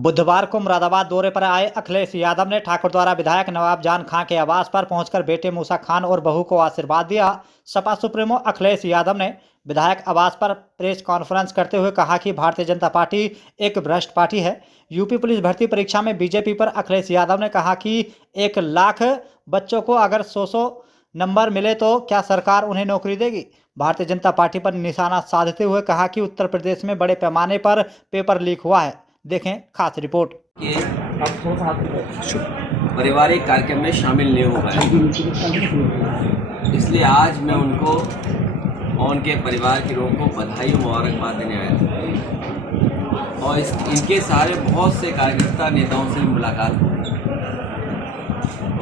बुधवार को मुरादाबाद दौरे पर आए अखिलेश यादव ने ठाकुरद्वारा विधायक नवाब जान खां के आवास पर पहुंचकर बेटे मूसा खान और बहू को आशीर्वाद दिया। सपा सुप्रीमो अखिलेश यादव ने विधायक आवास पर प्रेस कॉन्फ्रेंस करते हुए कहा कि भारतीय जनता पार्टी एक भ्रष्ट पार्टी है। यूपी पुलिस भर्ती परीक्षा में बीजेपी पर अखिलेश यादव ने कहा कि 1 लाख बच्चों को अगर 100 नंबर मिले तो क्या सरकार उन्हें नौकरी देगी। भारतीय जनता पार्टी पर निशाना साधते हुए कहा कि उत्तर प्रदेश में बड़े पैमाने पर पेपर लीक हुआ है। देखें खास रिपोर्ट। पारिवारिक कार्यक्रम में शामिल नहीं हो पाए, इसलिए आज मैं उनको और उनके परिवार के लोगों को बधाई और मुबारकबाद देने आया था। और इनके सारे बहुत से कार्यकर्ता नेताओं से मुलाकात हुई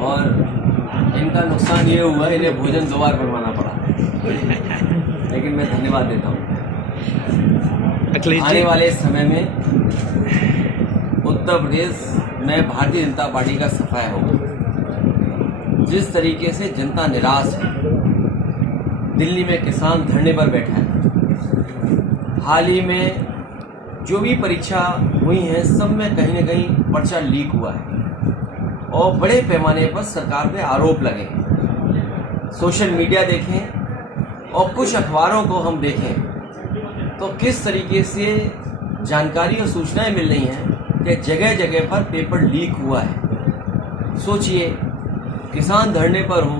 और इनका नुकसान ये हुआ, इन्हें भोजन 2 बार बनवाना पड़ा, लेकिन मैं धन्यवाद देता हूँ। आने वाले समय में उत्तर प्रदेश में भारतीय जनता पार्टी का सफाया होगा। जिस तरीके से जनता निराश है, दिल्ली में किसान धरने पर बैठा है, हाल ही में जो भी परीक्षा हुई है सब में कहीं ना कहीं पर्चा लीक हुआ है और बड़े पैमाने पर सरकार पे आरोप लगे हैं। सोशल मीडिया देखें और कुछ अखबारों को हम देखें तो किस तरीके से जानकारी और सूचनाएं मिल रही हैं कि जगह जगह पर पेपर लीक हुआ है। सोचिए, किसान धरने पर हो,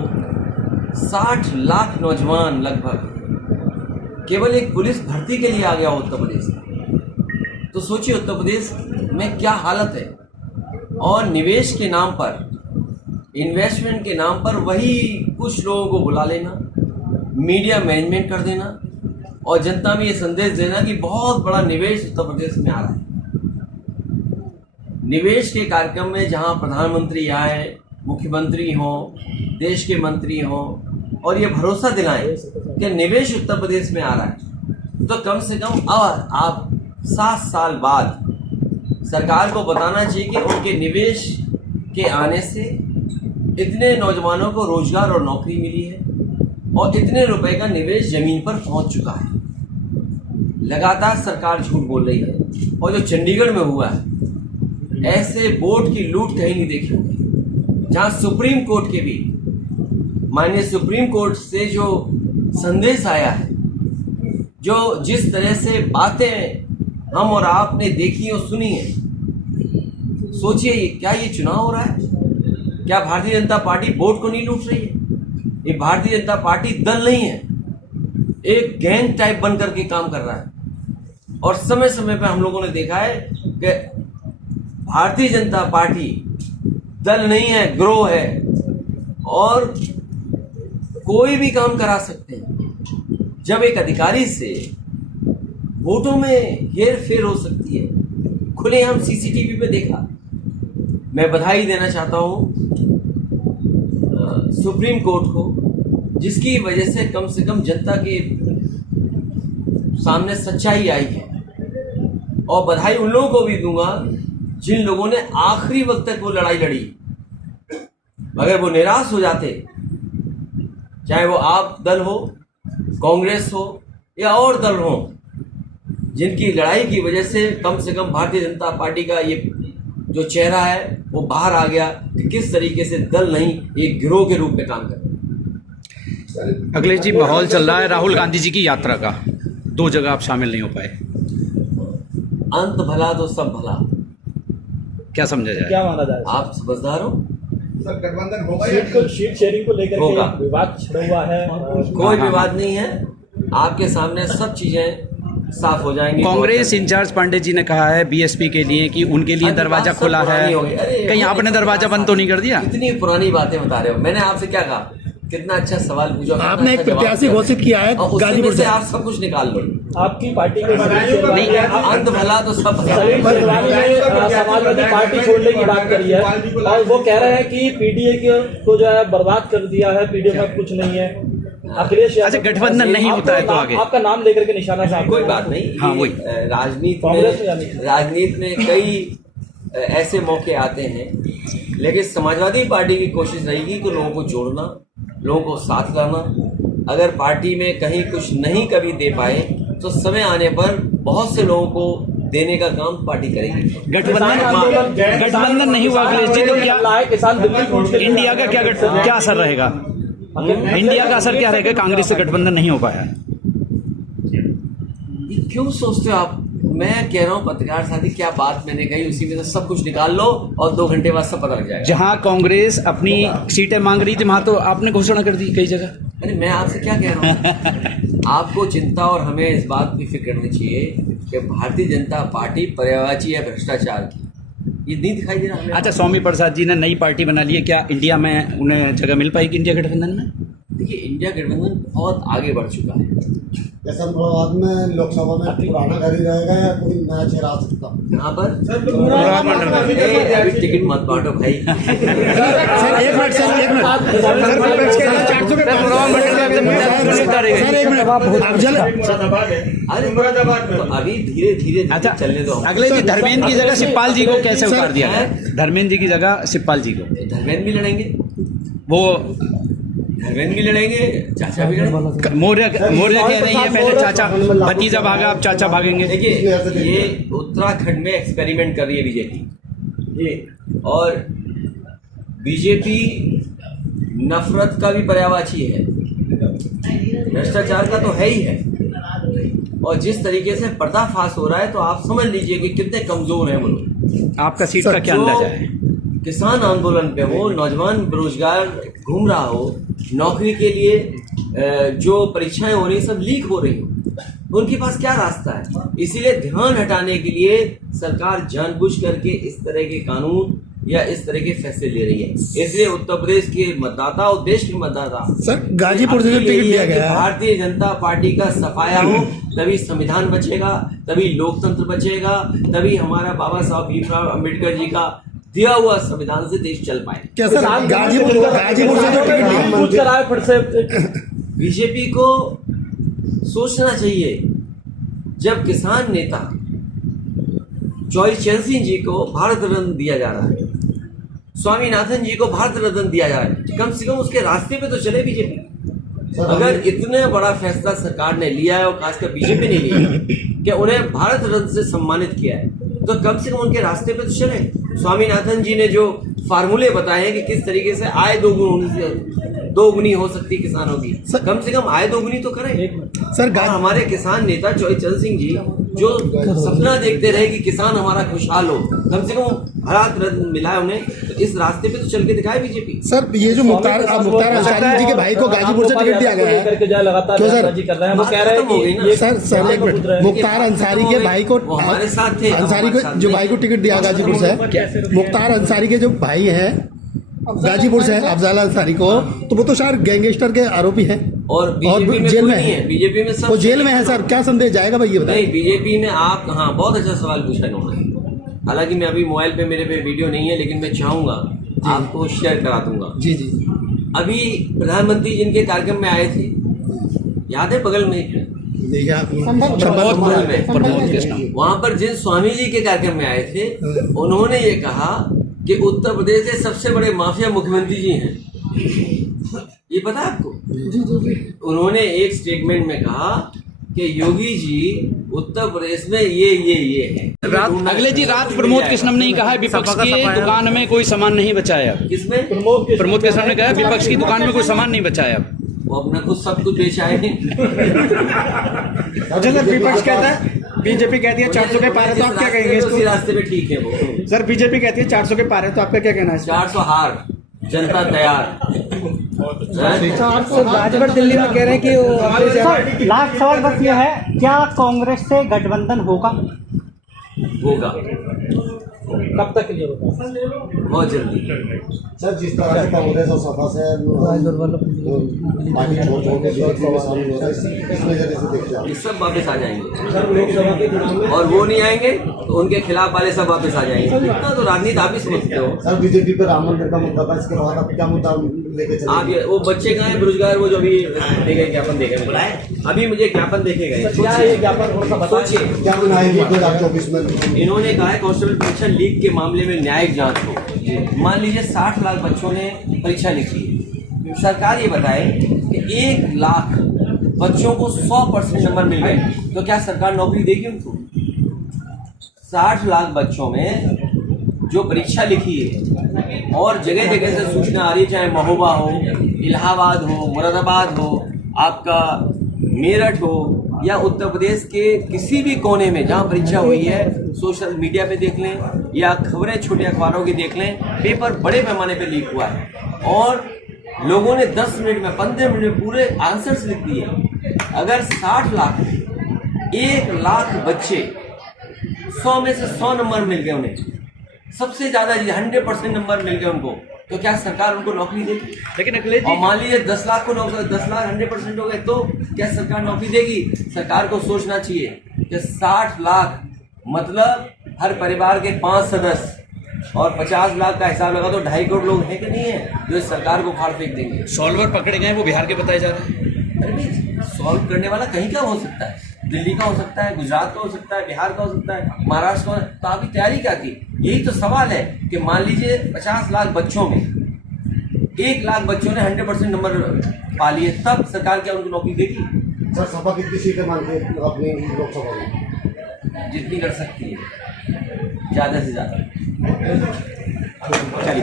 60 लाख नौजवान लगभग केवल एक पुलिस भर्ती के लिए आ गया उत्तर प्रदेश में। तो सोचिए उत्तर प्रदेश में क्या हालत है। और निवेश के नाम पर, इन्वेस्टमेंट के नाम पर वही कुछ लोगों को बुला लेना, मीडिया मैनेजमेंट कर देना और जनता में ये संदेश देना कि बहुत बड़ा निवेश उत्तर प्रदेश में आ रहा है। निवेश के कार्यक्रम में जहां प्रधानमंत्री आए, मुख्यमंत्री हों, देश के मंत्री हों और ये भरोसा दिलाएं कि निवेश उत्तर प्रदेश में आ रहा है, तो कम से कम अब आप 7 साल बाद सरकार को बताना चाहिए कि उनके निवेश के आने से इतने नौजवानों को रोजगार और नौकरी मिली है और इतने रुपए का निवेश जमीन पर पहुंच चुका है। लगातार सरकार झूठ बोल रही है और जो चंडीगढ़ में हुआ है, ऐसे बोर्ड की लूट कहीं नहीं देखी होगी, जहां सुप्रीम कोर्ट के भी माननीय सुप्रीम कोर्ट से जो संदेश आया है, जो जिस तरह से बातें हम और आपने देखी और सुनी है, सोचिए क्या ये चुनाव हो रहा है? क्या भारतीय जनता पार्टी वोट को नहीं लूट रही है? ये भारतीय जनता पार्टी दल नहीं है, एक गैंग टाइप बन करके काम कर रहा है। और समय समय पे हम लोगों ने देखा है कि भारतीय जनता पार्टी दल नहीं है, ग्रोह है और कोई भी काम करा सकते हैं। जब एक अधिकारी से वोटों में हेर फेर हो सकती है, खुलेआम सीसीटीवी पे देखा। मैं बधाई देना चाहता हूं सुप्रीम कोर्ट को, जिसकी वजह से कम जनता के सामने सच्चाई आई है। और बधाई उन लोगों को भी दूंगा जिन लोगों ने आखिरी वक्त तक वो लड़ाई लड़ी। अगर वो निराश हो जाते, चाहे वो आप दल हो, कांग्रेस हो या और दल हो, जिनकी लड़ाई की वजह से कम भारतीय जनता पार्टी का ये जो चेहरा है वो बाहर आ गया कि किस तरीके से दल नहीं, एक गिरोह के रूप में काम कर रहे हैं। अखिलेश जी, माहौल चल रहा है राहुल गांधी जी की यात्रा का, 2 जगह आप शामिल नहीं हो पाए, अंत भला तो सब भला, क्या समझा जाए? क्या माना जाए? आप समझदार हो? सर, गठबंधन होगा, सीट शेयरिंग को लेकर के विवाद छिड़ा हुआ है। कोई विवाद नहीं है, आपके सामने सब चीजें साफ हो जाएंगी। कांग्रेस इंचार्ज पांडे जी ने कहा है बीएसपी के लिए कि उनके लिए दरवाजा खुला है, कहीं आपने दरवाजा बंद तो नहीं कर दिया? इतनी पुरानी बातें बता रहे हो। मैंने आपसे क्या कहा? कितना अच्छा सवाल पूछा आपने। एक प्रत्याशी घोषित किया है गाजीपुर से, आप सब कुछ निकाल लो। आपकी पार्टी के अंत भला तो सब भला। समाजवादी पार्टी छोड़ने की बात करी है और वो कह रहे हैं कि पीडीए को जो है बर्बाद कर दिया है, पीडीए में कुछ नहीं है। अखिलेश, अच्छा, गठबंधन नहीं होता है तो आगे आपका नाम लेकर के निशाना साफ। कोई बात नहीं। हाँ, वही राजनीति में कई ऐसे मौके आते हैं, लेकिन समाजवादी पार्टी की कोशिश रहेगी कि लोगों को जोड़ना, लोगों को साथ लाना। अगर पार्टी में कहीं कुछ नहीं कभी दे पाए तो समय आने पर बहुत से लोगों को देने का काम पार्टी करेगी। गठबंधन नहीं हुआ अखिलेश जी, तो क्या किसान दिल्ली कूच के इंडिया का क्या असर रहेगा? इंडिया का असर क्या रहेगा? कांग्रेस से गठबंधन नहीं हो पाया। ये क्यों सोचते हो आप? मैं कह रहा हूँ पत्रकार साथी, क्या बात मैंने कही उसी में से सब कुछ निकाल लो और 2 घंटे बाद सब पता लग जाएगा। जहां कांग्रेस अपनी सीटें मांग रही थी वहां तो आपने घोषणा कर दी कई जगह। अरे मैं आपसे क्या कह रहा हूँ आपको चिंता और हमें इस बात की फिक्र करनी चाहिए कि भारतीय जनता पार्टी पर्यायवाची है भ्रष्टाचार की, ये नहीं दिखाई दे रहा हमें। अच्छा, स्वामी प्रसाद जी ने नई पार्टी बना ली है, क्या इंडिया में उन्हें जगह मिल पाएगी इंडिया गठबंधन में? देखिए, इंडिया गठबंधन बहुत आगे बढ़ चुका है। जैसे बाद में लोकसभा में पुराना घर ही रहेगा या कोई नया चेहरा आ सकता? यहाँ पर अभी टिकट मत बांटो भाई। अरे तो अभी धीरे धीरे अच्छा चलने दो। अगले जी, धर्मेंद्र की जगह शिवपाल जी को कैसे उतार दिया है? धर्मेंद्र जी की जगह शिवपाल जी को। धर्मेंद्र भी लड़ेंगे, वो धर्मेंद्र भी लड़ेंगे, चाचा भी लड़ेंगे। मौर्य कह रही है पहले चाचा भतीजा भागा, अब चाचा भागेंगे। देखिए, ये उत्तराखंड में एक्सपेरिमेंट कर रही है बीजेपी, ये और बीजेपी नफरत का भी पर्यायवाची है, भ्रष्टाचार का तो है ही है। और जिस तरीके से पर्दाफाश हो रहा है तो आप समझ लीजिए कि कितने कमजोर हैं वो लोग। आपका सीट का क्या अंदाजा है? किसान आंदोलन पे हो, नौजवान बेरोजगार घूम रहा हो, नौकरी के लिए जो परीक्षाएं हो रही सब लीक हो रही हो, उनके पास क्या रास्ता है? इसीलिए ध्यान हटाने के लिए सरकार जानबूझ करके इस तरह के कानून या इस तरह के फैसले ले रही है। इसलिए उत्तर प्रदेश के मतदाता और देश के मतदाता सर, गाजीपुर से टिकट दिया गया है। भारतीय जनता पार्टी का सफाया हो, तभी संविधान बचेगा, तभी लोकतंत्र बचेगा, तभी हमारा बाबा साहब भीमराव अम्बेडकर जी का दिया हुआ संविधान से देश चल पाए। क्या सर, गाजीपुर से जो टिकट दिया फिर से बीजेपी को सोचना चाहिए, जब किसान नेता चौधरी चरण सिंह जी को भारत रत्न दिया जा रहा है, स्वामीनाथन जी को भारत रत्न दिया जा रहा है, तो कम से कम उसके रास्ते पे तो चले बीजेपी। अगर इतना बड़ा फैसला सरकार ने लिया है और खासकर बीजेपी ने लिया है कि उन्हें भारत रत्न से सम्मानित किया है, तो कम से कम उनके रास्ते पे तो चले। स्वामीनाथन जी ने जो फार्मूले बताए हैं कि किस तरीके से आय दोगुनी हो सकती है किसानों की, कम से कम आय दोगुनी तो करें सर। हमारे किसान नेता चौधरी चरण सिंह जी जो सपना देखते रहे कि किसान हमारा खुशहाल हो, कम से कम भारत रत्न मिला है उन्हें, तो इस रास्ते पे तो चल के दिखाए बीजेपी। सर, ये जो मुख्तार अंसारी जी के भाई को गाजीपुर से टिकट दिया गया है, क्यों सर? वो कह रहे हैं कि सर एक मिनट, मुख्तार अंसारी के भाई को हमारे साथ थे, अंसारी को जो भाई को टिकट दिया गाजीपुर से, मुख्तार अंसारी के जो भाई हैं गाजीपुर से, अफजाल अंसारी को, तो वो तो शायद गैंगस्टर के आरोपी हैं और जेल में है। बीजेपी में सब वो जेल में है सर, क्या संदेश जाएगा भाई ये बताइए? नहीं, बीजेपी में आप, हाँ बहुत अच्छा सवाल पूछा इन्होंने। हालांकि मैं अभी मोबाइल पे मेरे पे वीडियो नहीं है, लेकिन मैं चाहूंगा आपको शेयर करा दूंगा। जी जी। अभी प्रधानमंत्री जिनके कार्यक्रम में आए थे, याद है, बगल में वहां पर जिन स्वामी जी के कार्यक्रम में आए थे, उन्होंने ये कहा कि उत्तर प्रदेश के सबसे बड़े माफिया मुख्यमंत्री जी हैं। ये पता है आपको? उन्होंने एक स्टेटमेंट में कहा कि योगी जी उत्तर प्रदेश में ये है। अगले जी, रात प्रमोद कृष्णम ने कहा है विपक्ष की दुकान में कोई सामान नहीं बचा है। किसमें? प्रमोद कृष्णम ने कहा विपक्ष की दुकान में कोई सामान नहीं बचा है। वो अपना खुद सब कुछ बेच आए हैं। विपक्ष कहता है, बीजेपी कहती है 400 के पार है, तो आप क्या कहेंगे इसको? उसी रास्ते पे ठीक है वो सर। बीजेपी कहती है 400 के पार है, तो आपका क्या कहना है? 400 हार, जनता तैयार। राजभर दिल्ली में कह रहे हैं कि लास्ट सवाल बस ये है, क्या कांग्रेस से गठबंधन होगा? कब तक के लिए होगा? बहुत जल्दी सर। जिस तरह से कांग्रेस और सपा से ये सब वापस आ जाएंगे और वो नहीं आएंगे तो उनके खिलाफ वाले सब वापस आ जाएंगे। इतना तो राजनीति आप ही समझते हो। सर, बीजेपी पर राम मंदिर का मुद्दा था, इसके बाद आप क्या मुद्दा लेके चले? आप ये वो बच्चे कहाँ हैं बेरोजगार, वो जो अभी देखे ज्ञापन देखे बुलाए, अभी मुझे ज्ञापन देखे गए। सोचिए क्या बनाएगी 2024 में? इन्होंने कहा है कांस्टेबल परीक्षा लीक के मामले में न्यायिक जांच हो। मान लीजिए 60 लाख बच्चों ने परीक्षा लिखी है, सरकार ये बताए कि 1 लाख बच्चों को 100% नंबर मिल गए, तो क्या सरकार नौकरी देगी उनको? 60 लाख बच्चों में जो परीक्षा लिखी है और जगह जगह से सूचना आ रही है, चाहे महोबा हो, इलाहाबाद हो, मुरादाबाद हो, आपका मेरठ हो या उत्तर प्रदेश के किसी भी कोने में जहां परीक्षा हुई है, सोशल मीडिया पे देख लें या खबरें छोटे अखबारों की देख लें, पेपर बड़े पैमाने पे लीक हुआ है और लोगों ने 10 मिनट में 15 मिनट में पूरे आंसर्स लिख दिए। अगर 60 लाख 1 लाख बच्चे 100 में से 100 नंबर मिल गए उन्हें, सबसे ज्यादा 100% नंबर मिल गए उनको, तो क्या सरकार उनको नौकरी देगी? लेकिन अखिलेश और मान लीजिए 10 लाख को 10 लाख 100% हो गए तो क्या सरकार नौकरी देगी? सरकार को सोचना चाहिए कि 60 लाख मतलब हर परिवार के 5 सदस्य और 50 लाख का हिसाब लगा तो 2.5 करोड़ लोग हैं कि नहीं है जो इस सरकार को फाड़ फेंक देंगे। सॉल्वर पकड़े गए वो बिहार के बताए जा रहे हैं। अरे भाई, सॉल्व करने वाला कहीं का हो सकता है, दिल्ली का हो सकता है, गुजरात का हो सकता है, बिहार का हो सकता है, महाराष्ट्र का। तो आपकी तैयारी क्या थी? यही तो सवाल है कि मान लीजिए 50 लाख बच्चों में 1 लाख बच्चों ने 100% नंबर पा लिए, तब सरकार क्या उनको नौकरी देगी? सर सपा कितनी सीटें मांगते हैं अपनी लोकसभा में? जितनी कर सकती है, ज्यादा से ज्यादा। चलिए।